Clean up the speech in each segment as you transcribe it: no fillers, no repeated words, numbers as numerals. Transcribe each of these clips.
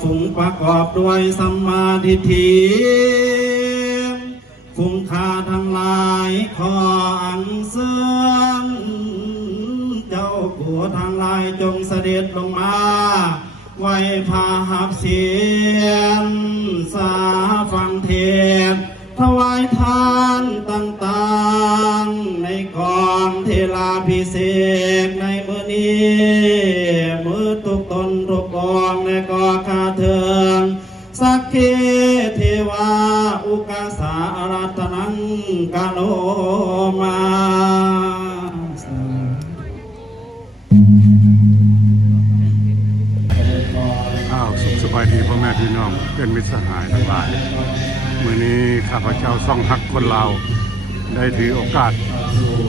ฝูงประกอบด้วยสัมมาทิฏฐิฝูงข้าทั้งหลายขออัญเชิญเจ้าผู้ทั้งหลายจงเสด็จลงมาไว้พาหับเสียงสาฟังเทศถวายทานต่างๆในกองเทลาภิเษกในมื้อนี้มือทุกตนทุกกองในกอคาเทิงสักเคเทวาอุกาสาอารัตนังกาโนมาสุขสบายดีพ่อแม่พี่น้องเป็นมิตรสหายทั้งหลายมื้อนี้ข้าพเจ้าซ่องฮักคนลาวได้ถือโอกาส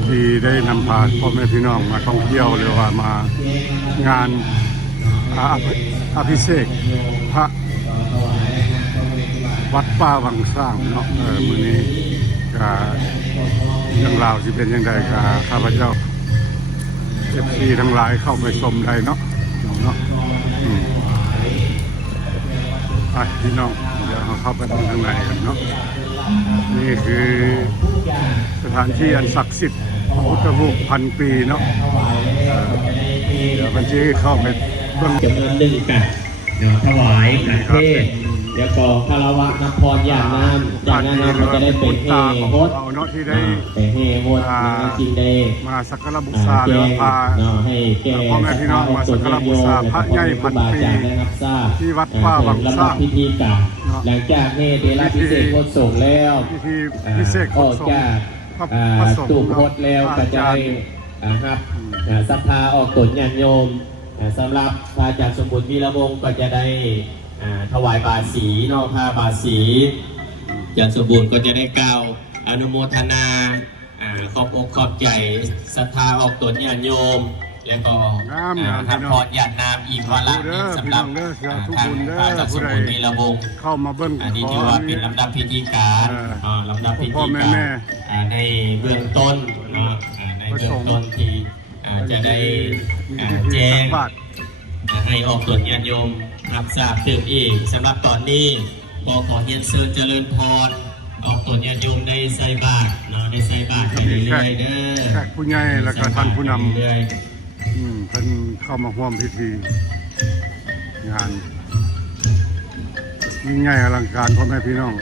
ที่ได้นำพาพ่อแม่พี่น้องมาท่องเที่ยวหรือว่ามางานอภิเษกพระวัดป่าวังสร้างเนาะมื้อนี้ก็เรื่องราวที่เป็นยังไงก็ข้าพเจ้าFCทั้งหลายเข้าไปชมได้เนาะไปพี่น้องเดี๋ยวเราเข้าไปข้างในกันเนาะนี่คือสถานที่อันศักดิ์สิทธิ์พระพุทธรูปพันปีเนาะเดี๋ยวบัญชีเข้าไปเบื้องจำนวนหนึ่งกันถวายประเทศเดี๋ยวก็คารวะนพรอย่างนั้นจากนั้นเราจะได้เป็นเฮโฮสเป็นเฮโฮสจริงได้มาสักการะบูชาแล้วพาให้แก่พ่อแม่พี่น้องมาสักการะบูชาพระใหญ่พันปีที่วัดป่าวังสร้างพิธีการหลังจากเทระพิเศษโคตรส่งแล้วพิเศษโคตรส่งตูบโคตรแล้วก็จะได้ครับศรัทธาออกตนญาติโยมสำหรับพระอาจารย์สมบูรณ์วีระวงศ์ก็จะได้ถวายบาตรสีนอกผ้าบาตรสีอาจารย์สมบูรณ์ก็จะได้กล่าวอนุโมทนาขอบอกขอบใจศรัทธาออกตนญาติโยมแล้วก็ทัพพรญาตินามอีกวันละสำหรับทางพระอาจารย์สมบูรณ์วีระวงศ์เข้ามาเบิ้งอันนี้ถือว่าเป็นลำดับพิธีการลำดับพิธีการในเบื้องต้นในเบื้องต้นที่จะได้แจ้งให้ออกตรวจญาติโยมรับทราบถึงอีกสำหรับตอนนี้ขอเรียนเชิญเจริญพรออกตรวจญาติโยมในไซบาตในไซบาตไปเรื่อยๆเด้อแขกผู้ใหญ่แล้วก็ท่านผู้นำเพิ่นเข้ามาร่วมพิธีงานยิ่งใหญ่อลังการพ่อแม่พี่น้อง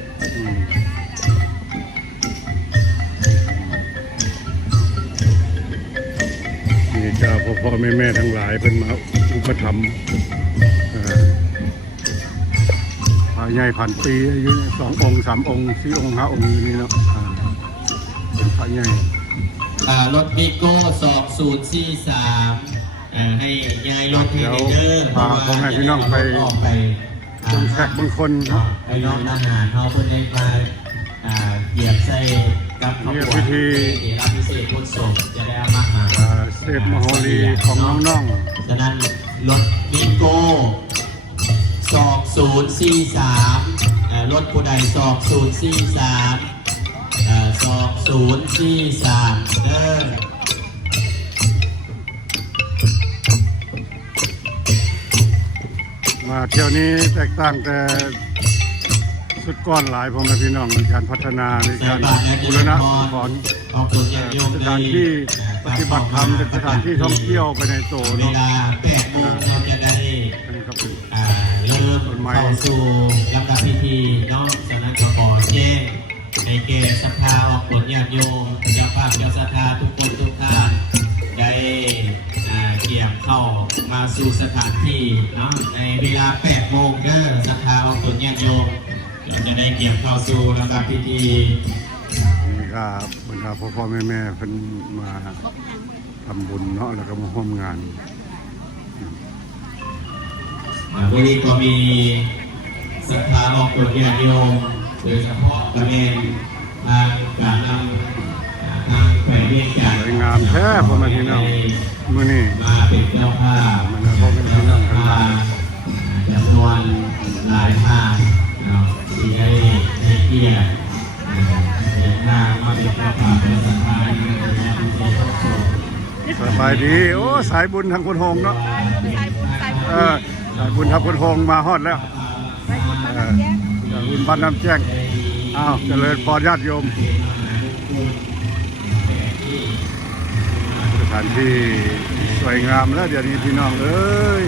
นี่เจ้าพ่อแม่ทั้งหลายเป็นมาอุปถัมภ์พระใหญ่พันปีอายุ2 องค์ 3 องค์ 4 องค์ 5 องค์อยู่นี่เนาะเป็นพระใหญ่รถวิโก้2043ให้ยายรถเทเดอร์พาพ่อแม่พี่น้องไปจงแขกบางคนไปน้องอาหารเขาเพิ่งได้มาเหยียบใส่กับขบวนพิธีรับพิเศษพุทธสงฆ์จะได้มาหาเสพมโหรีของน้องๆฉะนั้นรถวิโก้2043รถผู้ใด20432043เด้อมาเที่ยวนี้แตกต่างแต่สุดก้อนหลายพ่อแม่พี่น้องในการพัฒนาในการบูรณะสอนสถานที่ปฏิบัติธรรมเป็นสถานที่ท่องเที่ยวไปในโตเวลา8 โมงเราจะได้เริ่มเข้าสู่ลำดับพิธีเนาะฉะนั้นก็ขอแจ้งในเกศศรัทธาออกผลญาติโยมเจ้าภาพเจ้าศรัทธาทุกคนทุกท่านได้เกี่ยวเข้ามาสู่สถานที่เนาะในเวลา8 โมงเด้อศรัทธาออกผลญาติโยมจะได้เกี่ยวเข้าสู่ลำดับพิธีนี่ครับบรรดาพ่อแม่เพิ่นมาทำบุญเนาะแล้วก็มาร่วมงานวันนี้ก็มีศรัทธาออกผลญาติโยมโดยเฉพาะประเด็นทางการนำทางแผ่นดินจากสวยงามแท้พ่อแม่พี่น้องมื้อนี้มาเป็นเจ้าภาพมันพ่อแม่พี่น้องทั้งหลายจำนวนหลายท่านที่ได้เกียรติเดินทางมาเป็นเจ้าภาพเป็นศรัทธาสบายดีโอ้สายบุญทางคนหงเนาะ สายบุญทับบุญโฮงมาฮอดแล้ว ไปบุญบ้านน้ำแย้ง สายบุญบ้านน้ำแจ้งอ้าวเจริญพรญาติโยมสถานที่สวยงามแล้วเดี๋ยวนี้พี่น้องเอ้ย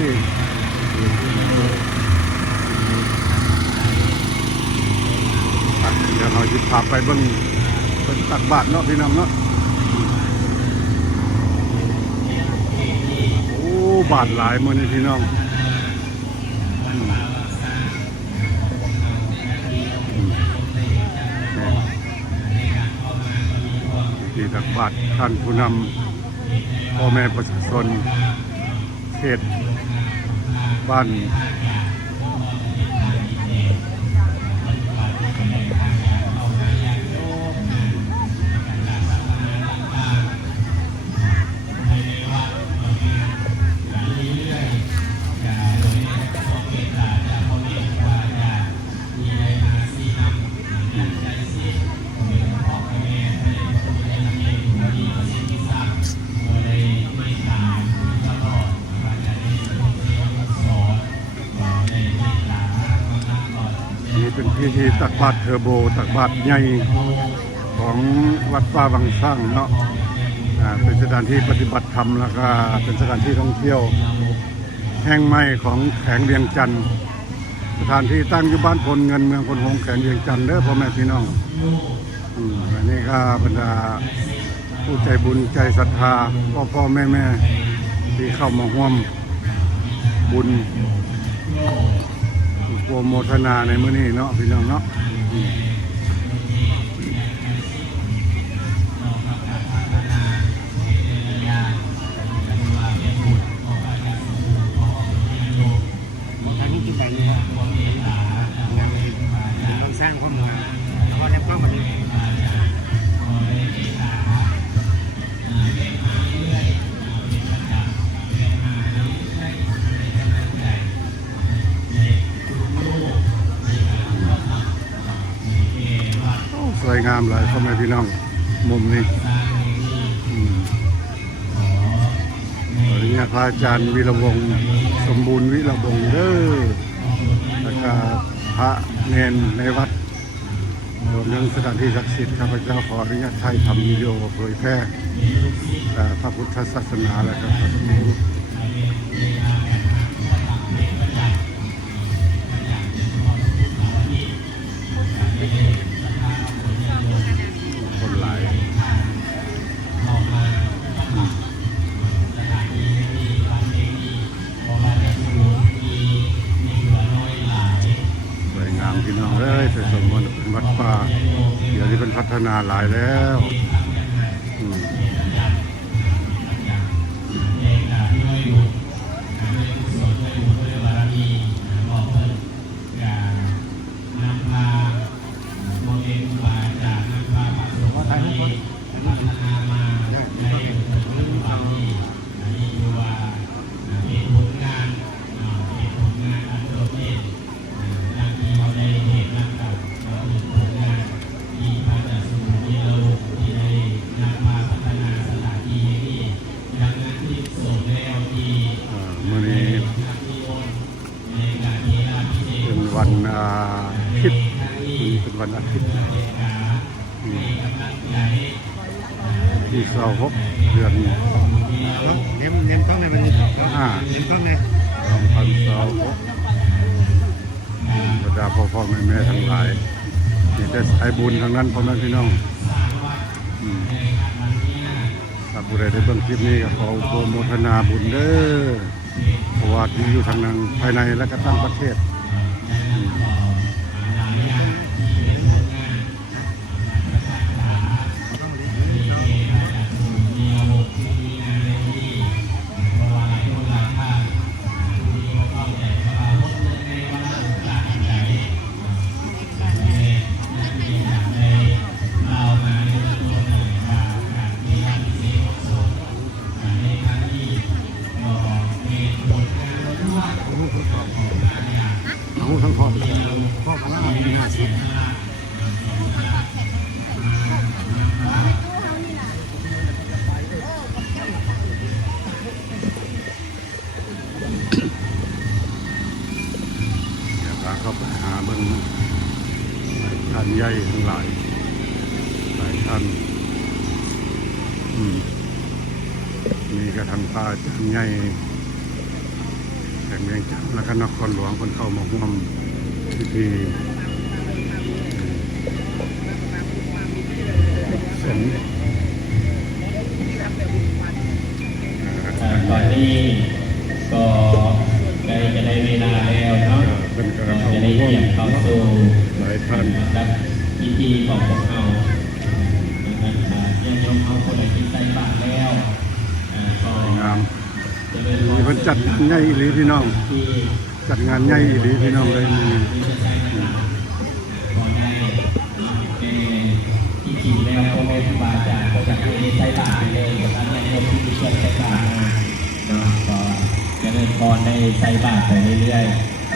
เดี๋ยวเราจะพาไปเบิ่งเป็นตักบาตรเนาะพี่น้องเนาะโอ้บาตรหลายมื้อนี้พี่น้องที่ตักบาตรท่านผู้นำพ่อแม่ประชาชนเขตบ้านนี่เป็นพิธีตักบาตรเทอร์โบตักบาตรใหญ่ของวัดป่าบางสร้างเนาะเป็นสถานที่ปฏิบัติธรรมแล้วก็เป็นสถานที่ท่องเที่ยวแห่งใหม่ของแขวงเวียงจันทร์สถานที่ตั้งอยู่บ้านพลเงินเมืองพลหงส์แขวงเวียงจันทร์เด้อพ่อแม่พี่น้องอันนี้ก็บรรดาผู้ใจบุญใจศรัทธาพ่อแม่ที่เข้ามาร่วมบุญโปรโมทนาในมื้อนี้เนาะพี่น้องเนาะต้องสร้างความรักแล้วก็แล้วก็มันสวยงามหลายพ่อแม่พี่น้องมุมนี้ขออนุญาตพระอาจารย์วีระวงศ์สมบูรณ์วิระวงศ์เด้อแล้วก็พระเนนในวัดรวมทั้งสถานที่ศักดิ์สิทธิ์ข้าพเจ้าขออนุญาตถ่ายทำวิดีโอเผยแพร่พระพุทธศาสนาและครับคนหลายสวยงามพี่น้องเอ้ยแต่สมบูรณ์เป็นวัดป่าเดี๋ยวนี้เป็นพัฒนาหลายแล้วมื้อนี้เป็นวันอาทิตย์เป็นวันอาทิตย์ที่26 เดือน เน้นต้องในมันเน้นต้องใน2026บรรดาพ่อแม่ทั้งหลายมีแต่สายบุญทั้งนั้นพ่อแม่พี่น้องถ้าผู้ใดได้เบิ่งคลิปนี้ก็ขอโปรโมทนาบุญเด้อเพราะว่าที่อยู่ทางนั้นภายในและก็ต่างประเทศทั้งพ่อพ่อว่ามีหน้าที่ าเข้าไปหาเบิ่งท่านใหญ่ทั้งหลายหลายท่านมีกระทั่งพระอาจารย์ใหญ่แห่งเวียงจันทน์และก็นครหลวงคนเข้ามาร่วมพิธีสงฆ์ ตอนนี้ก็ใกล้จะได้เวลาแล้วเนาะ เป็นการ ก็ เข้า จะ มา ได้ ร่ว เตรีย ม มเข้าสู่ หลายท่าน รับพิธีของพวกเรายังยมเขาคนไหนที่ใส่บาตรแล้วก็ งามมีคนจัดใหญ่อีหลีพี่น้อง จัดงานใหญ่อีหลีพี่น้องเลยมี ก็ได้ที่จริงแล้วพ่อแม่ครูบาอาจารย์ก็จะให้ใส่บาตรไปเลยแล้วยังยมที่ช่วยใส่บาตรเนาะก็จะเริ่มพรได้ใส่บาตรไปเรื่อย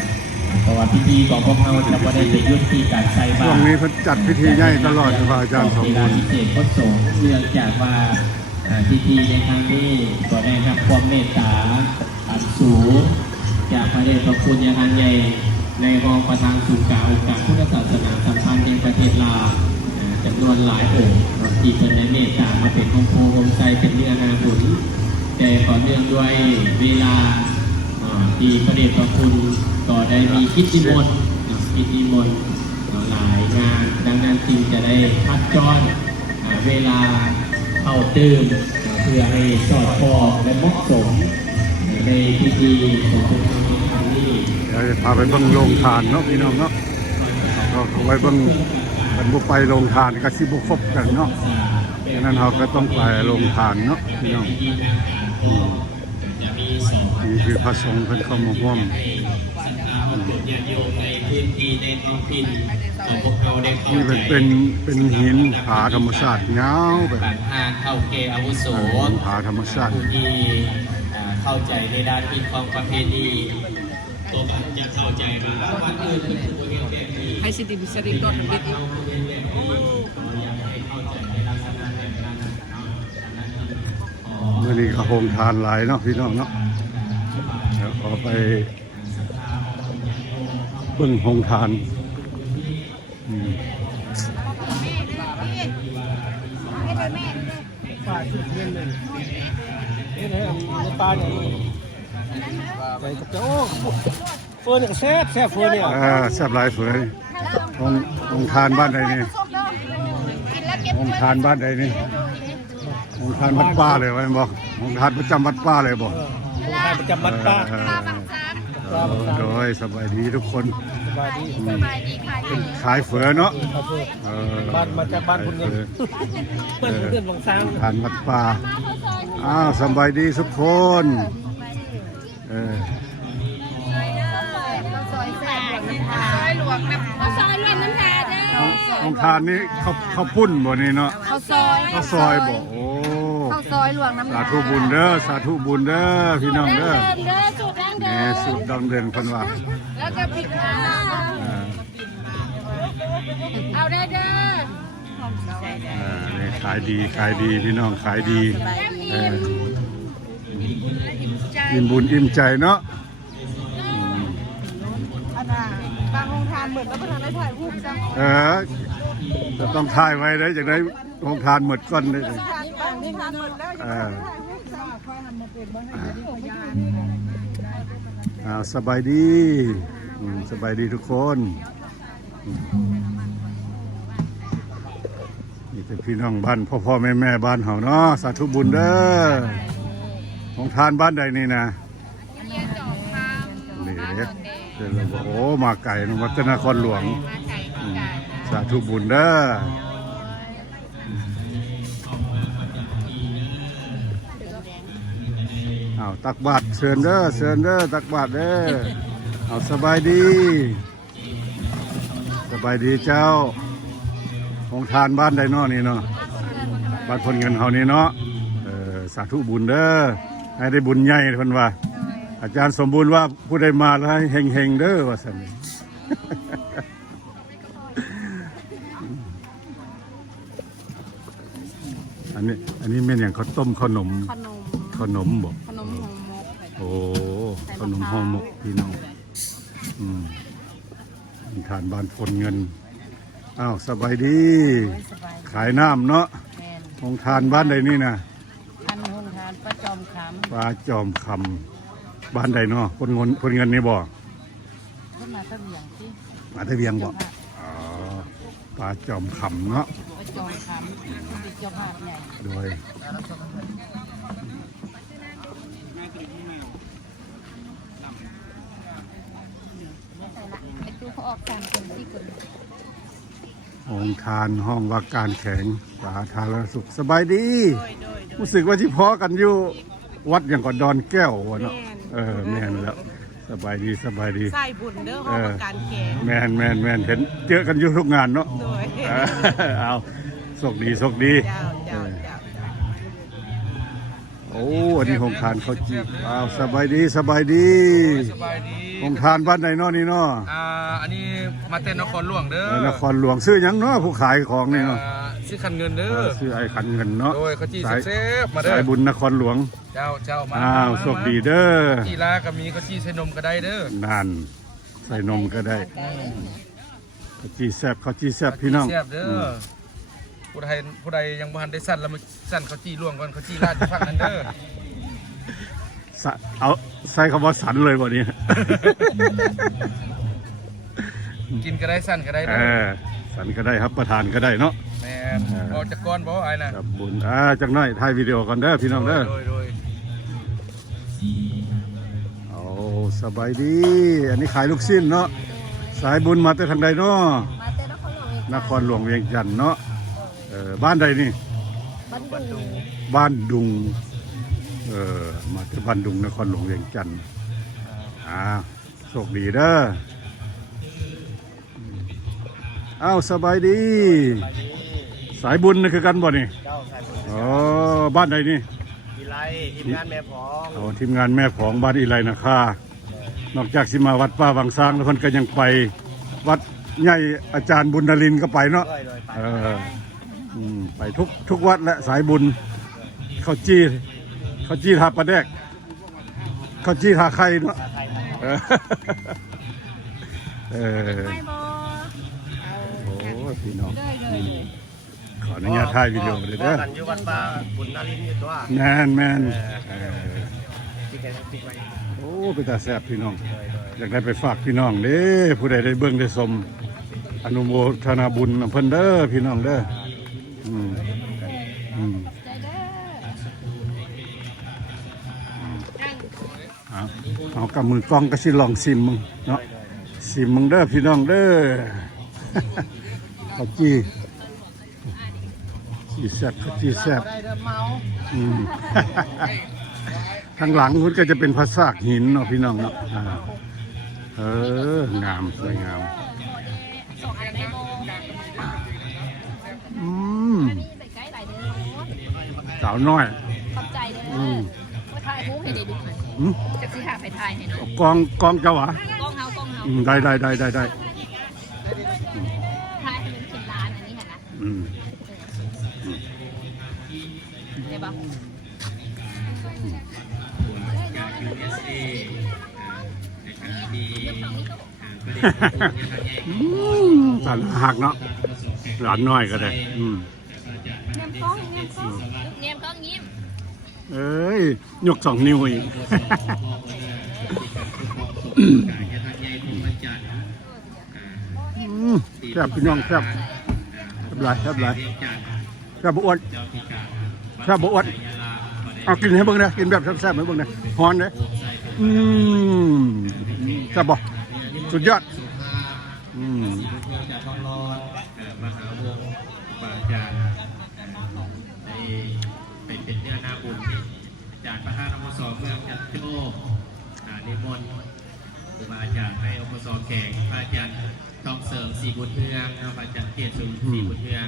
ๆเพราะว่าพิธีของพวกเราจะไม่ได้จะยุติการใส่บา ช่ ต ว ร งนี้เขาจัดพิธีใหญ่ตลอดพระอาจารย์สมบูรณ์ พิเศษพระสงฆ์เนื่องจากว่าพิธีในครั้งนี้ก็ได้รับความเมตตาอันสูงจากพระเดชพระคุณอย่างใหญ่ในรองประธานสูงกล่าวกับพุทธศาสนาสัมพันธ์ในประเทศลาวจำนวนหลายองค์ที่เป็นในเมตตามาเป็นองค์โพองค์ใจเป็นเนื้อนาบุญแต่ขอเนื่องด้วยเวลาที่พระเดชพระคุณก็ได้มีกิจนิมนต์หลายงานดังนั้นจึงจะได้พักจรเวลาเข้าตื่นเพื่อให้สอดคล้องและเหมาะสมในพิธีของพวกเราในครั้งนี้ เดี๋ยวจะพาไปเบิ่งโรงทานเนาะพี่น้องเนาะก็เอาไว้เบิ่งกันบุไปโรงทานกับสิบุครบกันเนาะฉะนั้นเราก็ต้องไปโรงทานเนาะพี่น้องนี่คือพระสงฆ์เพิ่นเข้ามาร่วม ญาติโยมในพื้นที่ในท้องถิ่นของพวกเราได้เข้า นี่ ใจ เป็นหินผาธรรมชาติยาวไป การทานเข้าเกอาวุโส ผาธรรมชาติ ผู้ที่เข้าใจในด้านที่ของประเพณีตัวบัตรจะเข้าใจว่าวัดอื่นเป็นผู้เรียนแบบนี้ Hai siti bisa recordวั a ด bit. เราเป็นแบบนี้ก็อยากให้เข้าใจในลักษณะแบบนั้น เมื่อนี้ก็โฮงทานหลายเนาะพี่น้องเนาะเดี๋ยวขอไปเบิ่งโฮงทานเฟื่อเนี่ยแซ่บเฟื่อเนี่ย แซ่บหลายเฝยโฮงทานบ้านใดนี่โฮงทานบ้านใดนี่โฮงทานวัดป้าเลยไว้บอกโฮงทานประจำวัดป้าเลยบอก ทานประจำบ้านป้า โดยสบายดีทุกคน สบายดี ขายเฝอเนาะ บ้านมาจากบ้านคุณเงินบ้านคุณเงินวงซาง ทานวัดป่าสบายดีทุกคนซอยหลวงน้ำข้าวซอยรวมน้ำตาเด้อ ของทานนี้เขาปุ้นบ่นี่เนาะ ข้าวซอย เขาซอยบ่โอ้ ข้าวซอยหลวงน้ำ สา ตา ธุบุญเด้อสาธุบุญเด้อพี่น้องเด้อ เด้อจุดดังเด้ แห อ มสุดดำเด่นคนว่า แล้วก็ปิดหน้าเอาได้เด้อ นี่ขายดีพี่น้องขายดีอิ่มบุญอิ่มใจเนาะ บางโรงทานเหมือนแล้วก็ทำได้ถ่ายรูปจัง จะต้องถ่ายไว้ได้จากได้โรงทานหมดก้อนเลย บางที่ทานหมดแล้ว สบายดีสบายดีทุกคนนี่เป็นพี่น้องบ้านพ่อแม่บ้านเฮาเนาะสาธุบุญเด้อของทานบ้านใดนี่นะนี่เด็กเดี๋ยวเราบอกโอ้มาไก่นวัฒนครหลวงสาธุบุญเด้อเอาตักบาตรเชิญเด้อตักบาตรเด้อเอาสบายดีเจ้าของทานบ้านใดเนาะนี่เนาะบ้านคนเงินเฮานี่เนาะสาธุบุญเด้อให้ได้บุญใหญ่เพิ่นว่า อาจารย์สมบูรณ์ว่าผู้ใดมาแล้วให้เฮงๆเด้อว่าซั่นอันนี้แม่นอย่างข้าวต้มขนมบ่ ขนมหงมก โอ้ขนมห่อหมกพี่น้อง ทานบ้านพลเงินอ้าวสบายดีขายน้ำเนาะโรงทานบ้านใดนี่นะ อันหงทานประจอมข ปลาจอมคำบ้านใดเนาะพลเงินนี่บ่ ำขึ้นมาตะเบียงที่ มาตะเวียงบ่อ๋อปลาจอมคำเนาะ ประจอมขำติดเจ้าภาพใหญ่ โดย ไปดูเขาออกสั่งคนที่คน องค์ทานห้องว่าการแข็งสาธารณสุขสบายดีรู้สึกว่าที่พอกันอยู่วัดอย่างก่อนดอนแก้ววะเนาะแม่นแล้วสบายดีสบายดี ใส่บุญเด้อห้องประการแข็ง แม่นเห็นเจอกันอยู่ทุกงานเนาะ โดย เอาโชคดีโชคดี เจ้า โอ้อันนี้ของทานเขาจีอ้าวสบายดีสบายดี สบายดี ของทานบ้านไหนเนาะนี่เนาะ อันนี้มาเต้นนครหลวงเด้อน ครหลวงซื้อหยังเนาะผู้ขายของนี่เนาะ ซื้อคันเงินเด้อ ซื้อไอ้ขันเงินเนาะ โดยเขาจี้ สาย เซฟมาเด้ สาย อ บุญนครหลวง เจ้ามา อ้าวโชคดีเด้อ จี้ลาก็มีเขาจี้ใส่นมก็ได้เด้อ นั่นใส่นมก็ได้ข้าวจีแซบข้าวจีแซบพี่น้อง เสียบเด้อผู้ใดยังบ่ทันได้สั่นแล้วมาสั่นเขาจี้ล่วงก่อนเขาจี้ลาดที่ฝั่งนั้นเด้อ เอาใส่คำว่าสันเลยบ่นี้ กินก็ได้สั่นก็ได้ เอ เด้อ อสันก็ได้ครับประธานก็ได้เนาะ แม่นออกจากก้อนบ่ไอ้น่ะ ครับบุญจังน้อยถ่ายวิดีโอกันเด้อพี่น้องเด้อ โดย เอาสบายดี อันนี้ขายลูกชิ้นเนาะสายบุญมาแต่ทางใดเนาะ มาเต้นนครหลวง นครหลวงเวียงจันทน์เนาะบ้านใดนี่ บ้านดู บ้านดุงมาที่บ้านดุงนครหลวงเวียงจันทน์โชคดีเด้ออ้าวสบายดี สายบุญนี่คือกันบ่นี่ เจ้าสายบุญ อ๋อบ้านใดนี่ อีไลทีมงานแม่พอง ทีมงานแม่ของบ้านอีไรนะค่ะนอกจากสิมาวัดป้าวังซางแล้วเพิ่นก็ยังไปวัดใหญ่อาจารย์บุญนรินทร์ก็ไปเนาะไปทุกวัดและสายบุญข้าวจี้ทาปลาแดกข้าวจี้ทาไข่เนาะ ไม่บอ โอ้พี่น้องขออนุญาตถ่ายวิดีโอเลยเด้อ กันอยู่วัดป่าบุญนรินทร์อยู่ตัว แมน ที่กันที่ไป โอ้เป็นตาแซ่บพี่น้องอยากได้ไปฝากพี่น้องเด้ผู้ใดได้เบิ่งได้ชมอนุโมทนาบุญนำเพิ่นเด้อพี่น้องเด้อใจเด้อ เอากับมือกล้องก็สิลองซิมมึงเนาะซิมมึงเด้อพี่น้องเด้อ ข้าวจี้แซ่บข้าวจี้แซ่บ ได้เด้อเมา ทางหลังคุณก็จะเป็นพระซากหินเนาะพี่น้องเนาะงามสวยงามนี่ใส่ไก่หลายเด้อ สาวน้อย ขอบใจเด้อว่าถ่ายหูให้ได้ดูหน่อยจะสิหาไปถ่ายให้เนาะ กองเจ้าหวะ กล้องเฮากล้องเฮา ได้ ถ่ายให้เป็นชิ้นล้านอันนี้ค่ะนะได้ปะ สันหักเนาะหลานน้อยก็ได้เนียมกล้องยิ้ม เอ้ยยก2 นิ้วอีกแซ่บพี่น้องแซ่บหลายแซ่บบ่อ้วนเอากินให้เบิ่งนะกินแบบแซ่บๆให้เบิ่งนะฮ้อนเลยแซ่บบ่สุดยอดจากทองรอดมหาวงปาจารย์ในเป็นเนื้อนาบุญจากพระธาตุอมสเมืองจันทโจนิมนต์ครูบาอาจารย์ให้อมสแข่งพระอาจารย์ทองเสริมสีบุญเมืองพระอาจารย์เกียรติสุสีบุญเมือง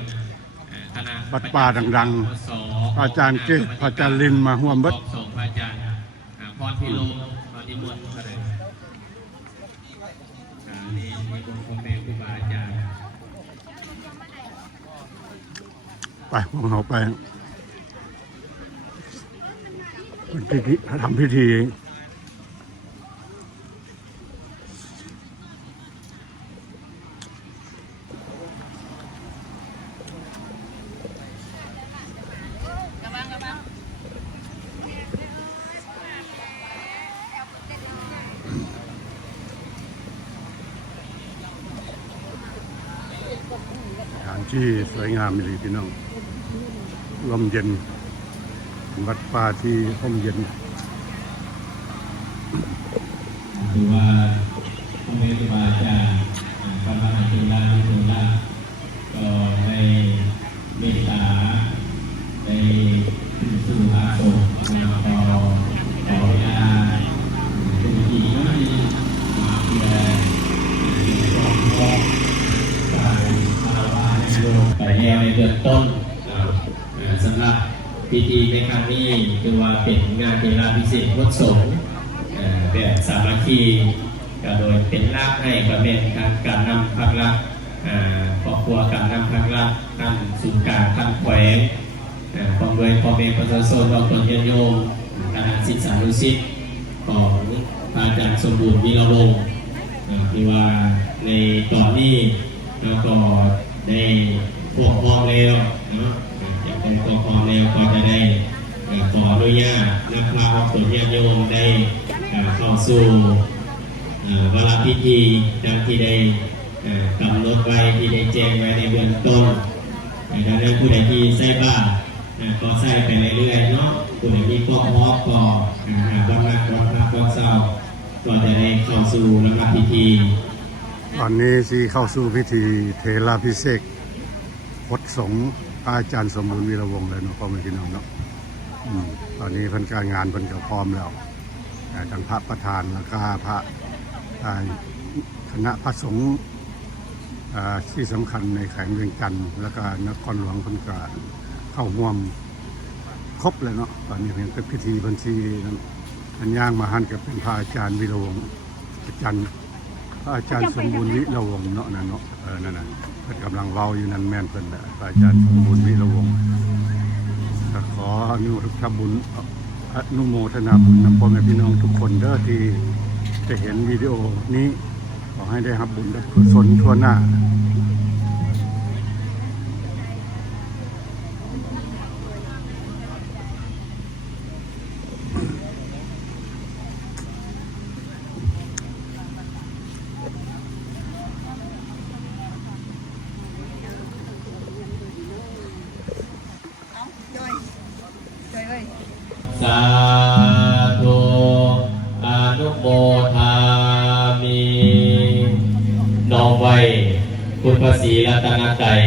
คณะ วัดป่าดังๆพระอาจารย์เกศพระอาจารย์ลินมาห่วมเบิด ส่งพระอาจารย์พรพิโลมนิมนต์อะไรนี่มีคนคอมเมนต์ครูบาอาจารย์ ไปพวกเราไปพิธีทำพิธี ที่สวยงามมีพี่น้องลมเย็นวัดป่าที่ร่มเย็น คือว่าพ่อแม่ครูบาอาจารย์พระมหาเถระวิโรจน์ก็ได้เมตตาได้ขึ้นสู่อาสมต่อยาเป็นที่ไม่มาเพื่อความพร้อมการภาวนาในโลกไปแนวในเบื้องต้นสำหรับพิธีในครั้งนี้คือว่าเป็นงานเทราพิเศษพุทธสงฆ์แบบสามัคคีก็โดยเป็นลาภให้ประเมินการนำพักรักครอบครัวการนำพักรักท่านศูนย์กลางท่านแขวงพร้อมด้วยพ่อแม่ประชาชนรอบตัวโยมคณะศิษยานุศิษย์ของพระอาจารย์สมบูรณ์วิรวงศ์ที่ว่าในตอนนี้เราก็ได้พวกพ้องแล้วเนาะจากเป็นพวกพ้องแล้วก็จะได้ขออนุญาตนักพระออกตัวโยมได้เข้าสู่เวลาพิธีดังที่ได้กำหนดไว้ที่ได้แจ้งไว้ในเบื้องต้นดังนั้นผู้ใดที่ใส่บ้านก็ใส่ไปเรื่อยๆเนาะผู้ใดที่ก็พร้อมก็วันมากวันพักวันเสาร์ก็จะได้เข้าสู่ลำดับพิธีตอนนี้ที่เข้าสู่พิธีเทราพิเศษพจน์สงฆ์อาจารย์สมบูรณ์วีรวงศ์เลยเนาะพ่อแม่พี่น้องเนาะตอนนี้เพิ่นการงานเพิ่นก็พร้อมแล้วทั้งพระประธานแล้วก็พระคณะพระสงฆ์ที่สำคัญในแขวงเวียงจันทร์แล้วก็นครหลวงเพิ่นก็เข้าร่วมครบเลยเนาะตอนนี้เป็นพิธีบัญชีนั้นอันย่างมาหันกับเป็นพระอาจารย์วีรวงศ์อาจารย์สมบูรณ์วิรวงศ์เนาะนั่นเนาะนั่นน่ะเพิ่นกำลังเว้าอยู่นั่นแม่นเพิ่นแหละพระอาจารย์สมบูรณ์วิรวงศ์ขออนุโมทนาบุญนำพ่อแม่พี่น้องทุกคนเด้อที่จะเห็นวิดีโอนี้ขอให้ได้รับบุญและกุศลทั่วหน้าสาธุอนุโมทามิน้อมไว้คุณพระศรีรัตนตรัย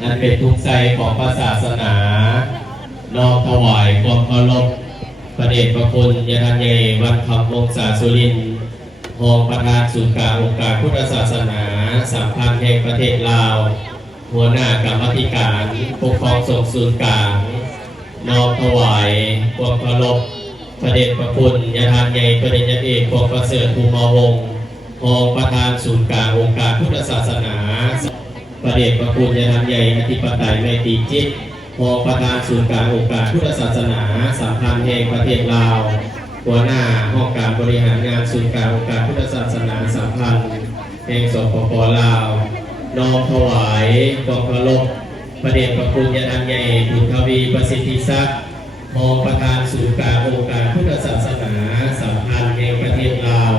นั้นเป็นทุกข์ใจของพระศาสนาน้อมถวายความเคารพพระเดชพระคุณยานเยวันคำวงศาสุรินทร์รองประธานศูนย์กลางองค์การพุทธศาสนาสัมพันธ์แห่งประเทศลาวหัวหน้ากรรมธิการปกครองสงฆ์ศูนย์กลางน้อมถวายความเคารพพระเดชพระคุณยานใหญ่ปริญญาเอกพวงประเสริฐภูมิวงศ์รองประธานศูนย์กลางองค์การพุทธศาสนาพระเดชพระคุณยานใหญ่อธิปไตยไมตรีจิตรองประธานศูนย์กลางองค์การพุทธศาสนาสัมพันธ์แห่งประเทศลาวหัวหน้าห้องการบริหารงานศูนย์กลางองค์การพุทธศาสนาสัมพันธ์แห่งสปป.ลาวน้อมถวายความเคารพพระเดชพระคุณยานใหญ่บุญทวีประสิทธิทรัพย์รองประธานศูนย์กลางองค์การพุทธศาสนาสัมพันธ์แห่งประเทศลาว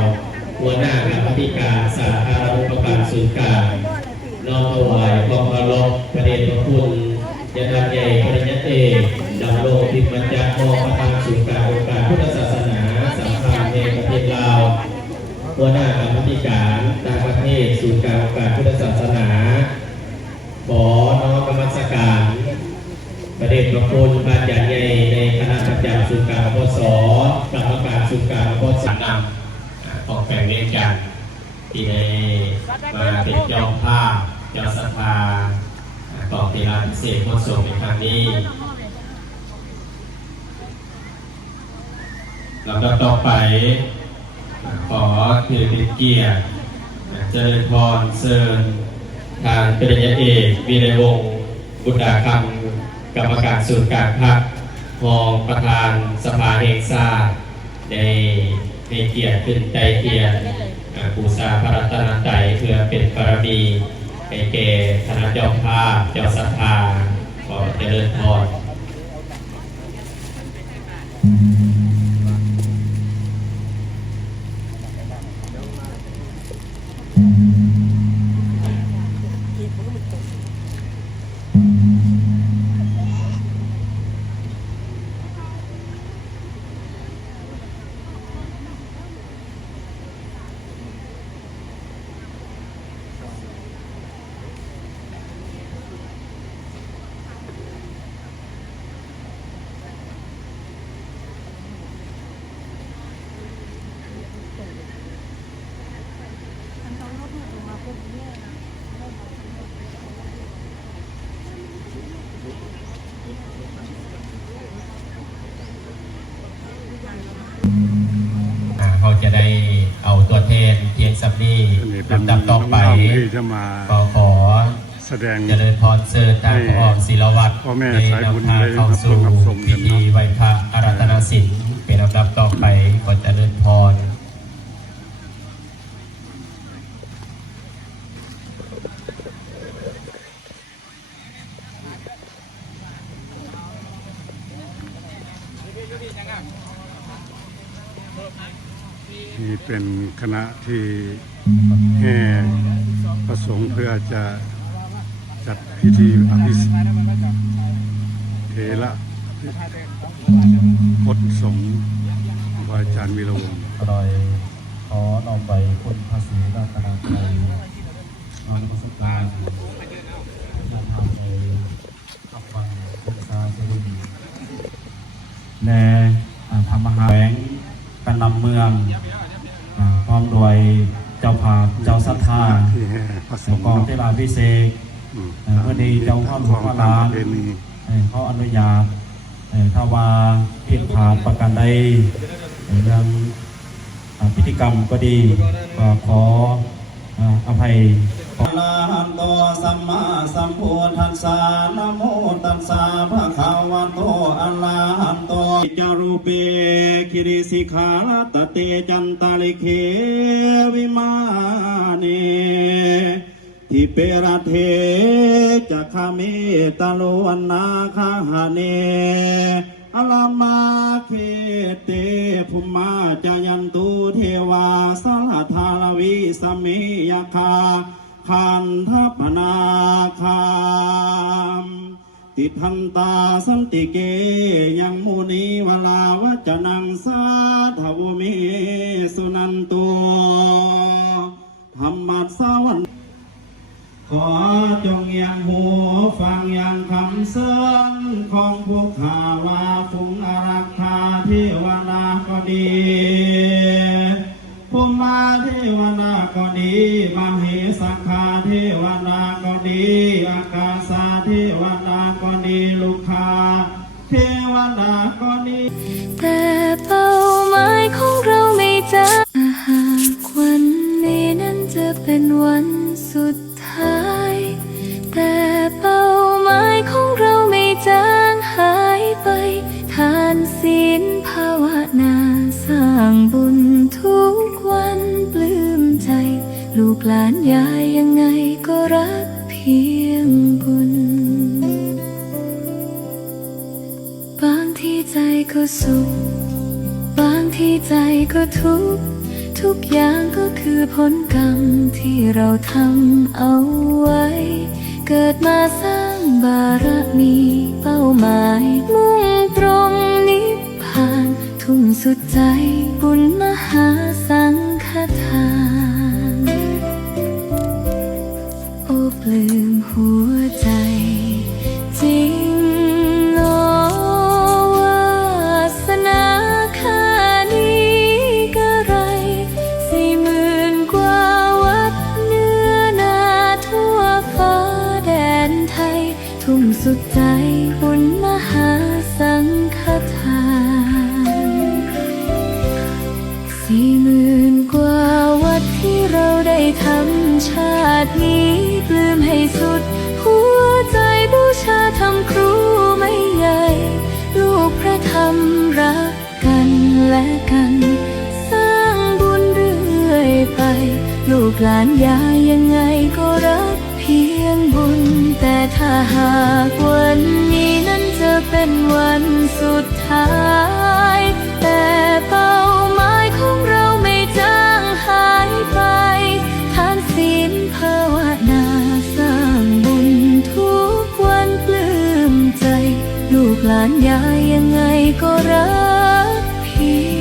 หัวหน้ากรรมธิการสาธารณอุปการศูนย์กลางน้อมถวายความเคารพพระเดชพระคุณยานใหญ่ปริญญาเอกดำรงพิมพ์จักรรองประธานศูนย์กลางองค์การพุทธศาสนาสัมพันธ์แห่งประเทศลาวหัวหน้ากรรมธิการต่างประเทศศูนย์กลางองค์การพุทธศาสนาขอน้อมนมัสการพระเดชพระคุณพระอาจารย์ใหญ่ในคณะประจำศูนย์กลางพศกรรมการศูนย์กลางพศนำของแฝงเวียงจันทร์ที่ได้มาเป็นเจ้าภาพเจ้าสภากองเทราพิเศษพุทธสงฆ์ในครั้งนี้ลำดับต่อไปขอถือเป็นเกียรติเจริญพรเชิญทางปริญญาเอกวีรวงศ์บุตรคำกรรมการศูนย์กลางพรรครองประธานสภาแห่งชาติในเกียรติขึ้นใจเทียนบูชาพระรัตนตรัยเพื่อเป็นบารมีให้แก่คณะเจ้าภาพเจ้าสภาขอเจริญพร ค สับนี้ อันนี้เป็น ลำดับต่อไป น้องๆที่จะมา ก็ขอ แสดง เจริญพรเสริฐทางพระออกศิลวัตร พ่อแม่ ใน สายบุญ นำทางเข้าสู่ ได้รับชมกั พิ นเนาะ ธีไหว้พระอาราธนาศีลเป็นลำดับต่อไปก็เจริญพร นี่เป็นคณะที่แห่ประสงค์เพื่อจะจัดพิธีอภิเษกเถระพจน์สงฆ์ของพระอาจารย์วิรวงศ์ โดยขอน้อมไปคุณพระศรีรัตนตรัยนอนประสบการณ์ที่ทำในขับวันศึกษาสรุปแนธรรมหาแหวงกันนำเมืองพร้อมโดยเจ้าภาพเจ้าศรัทธา ที่แห่ประส แล้ว งค์ ก็เทลาพิเศษเมื่อดีเจ้าพ่อหลวงพ่อ ตาม ลา ป น ระเพณี เขาอนุญาตถ้าว่าผิดพลาดประการใดเรื่องพิธีกรรมก็ดีก็ขออภัยอะระหันโตสัมมาสัมพุทธัสสะนะโมตัสสะภะคะวะโตอะระหันโตจารุเปคิริสิกขาตเตจันตาลิเควิมาเนทิเประเทจะคาเมตโลวันนาคาหาเนอลามาเคเตภุมมาจายันตุเทวาสัลธาลวิสเมยคาคันทัปนาคามติทันตาสันติเกยังมุนีวลาวจนังสาทวุเมสุนันตุธรรมัสสวรรค์ขอจงยังหูฟังยังคำเสื่องของพวกข้าว่าฝูงอารักขาเทวดาก็ดีภูมาเทวดาก็ดีมเหสักขาเทวดาก็ดีอากาสาเทวดาก็ดีลูกค้าเทวดาก็ดี แต่เป้าหมายของเราไม่จางหากวันนี้นั้นจะเป็นวันสุดท้ายแต่เป้าหมายของเราไม่จางหายไปทานศีลภาวนาสร้างบุญทุกวันปลื้มใจลูกหลานยายยังไงก็รักเพียงบุญบางที่ใจก็สุขบางที่ใจก็ทุกข์ทุกอย่างก็คือผลกรรมที่เราทำเอาไว้เกิดมาสร้างบารมีเป้าหมายมุ่งตรงนิพพานทุ่มสุดใจบุญมหาสังฆทานโอ้ปลื้มหัวใจจริงหนอวาสนาค่านี้กะไร40,000 กว่าวัดเนื้อนาทั่วฟ้าแดนไทยทุ่มสุดใจบุญมหาสังฆทาน40,000 กว่าวัดที่เราได้ทำชาตินี้ปลื้มให้สุดหัวใจบูชาธรรมครูไม่ใหญ่ลูกพระธรรมรักกันและกันสร้างบุญเรื่อยไปลูกหลานยายยังไงก็รักเพียงบุญแต่ถ้าหากวันนี้นั้นจะเป็นวันสุดท้ายแต่เป้าหมายของเราไม่จางหายไปทานศีลภาวนาสร้างบุญทุกวันปลื้มใจลูกหลานยายยังไงก็รักเพียง